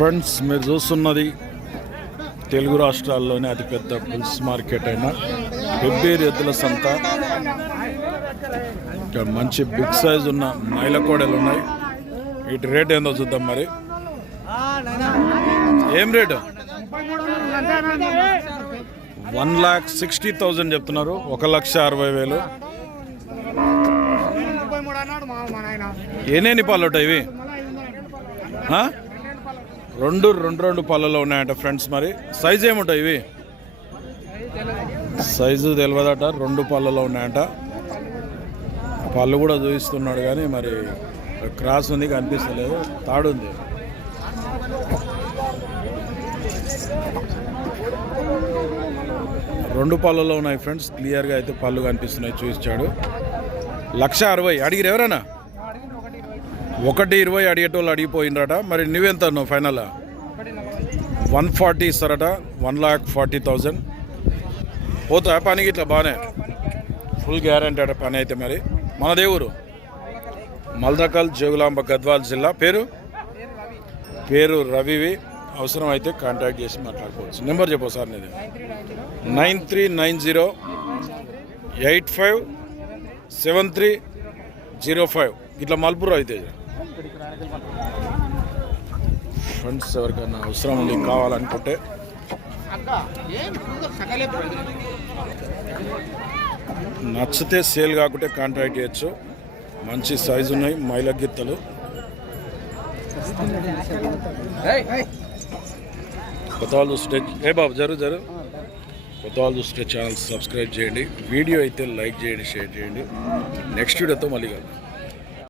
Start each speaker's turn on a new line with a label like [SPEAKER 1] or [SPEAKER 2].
[SPEAKER 1] Friends మీరు చూస్తున్నది తెలుగు రాష్ట్రాల్లోనే అతిపెద్ద బుల్స్ మార్కెట్ అయిన పెబ్బేరు ఎద్దుల సంత. ఇక్కడ మంచి బిగ్ సైజ్ ఉన్న మైల కోడలు ఉన్నాయి. వీటి రేట్ ఏందో చూద్దాం మరి. ఏం rate? One lakh sixty thousand చెప్తున్నారు. ఒక లక్ష అరవై వేలు. ఏనేని పాలు ఇవి? రెండు రెండు రెండు పళ్ళలో ఉన్నాయంట ఫ్రెండ్స్ మరి. సైజ్ ఏముంటాయి ఇవి? సైజు తెలియదట రెండు పళ్ళలో ఉన్నాయంట. పళ్ళు కూడా చూపిస్తున్నాడు కానీ మరి క్రాస్ ఉంది కనిపిస్తలేదు. తాడు ఉంది రెండు పళ్ళలో ఉన్నాయి ఫ్రెండ్స్ క్లియర్గా అయితే పళ్ళు కనిపిస్తున్నాయి చూపించాడు. లక్ష అరవై. అడిగిరు ఎవరన్నా? ఒకటి ఇరవై అడిగేటోళ్ళు అడిగిపోయినరట. మరి నువ్వెంత నువ్వు ఫైనల్ వన్ ఫార్టీ ఇస్తారట. వన్ ల్యాక్ ఫార్టీ థౌజండ్ పోతా పనికి ఇట్లా బాగానే ఫుల్ గ్యారంటీ అట పని అయితే మరి. మన దేవురు మల్దకల్ జోగులాంబ గద్వాల్ జిల్లా. పేరు? పేరు రవివి. అవసరం అయితే కాంటాక్ట్ చేసి మాట్లాడుకోవచ్చు. నెంబర్ చెప్పు సార్ నేను nine three nine zero eight five seven three zero five. ఇట్లా మల్పురం అయితే. ఫ్రెండ్స్ ఎవరికైనా అవసరం ఉంది కావాలనుకుంటే నచ్చితే సేల్ కాకుంటే కాంట్రాక్ట్ చేయొచ్చు. మంచి సైజు ఉన్నాయి మైల గిత్తలు. కొత్త వాళ్ళు చూస్తే ఏ బాబు జరు జరు. కొత్త వాళ్ళు చూస్తే ఛానల్ సబ్స్క్రైబ్ చేయండి. వీడియో అయితే లైక్ చేయండి షేర్ చేయండి. నెక్స్ట్ వీడియోతో మళ్ళీ కలుద్దాం.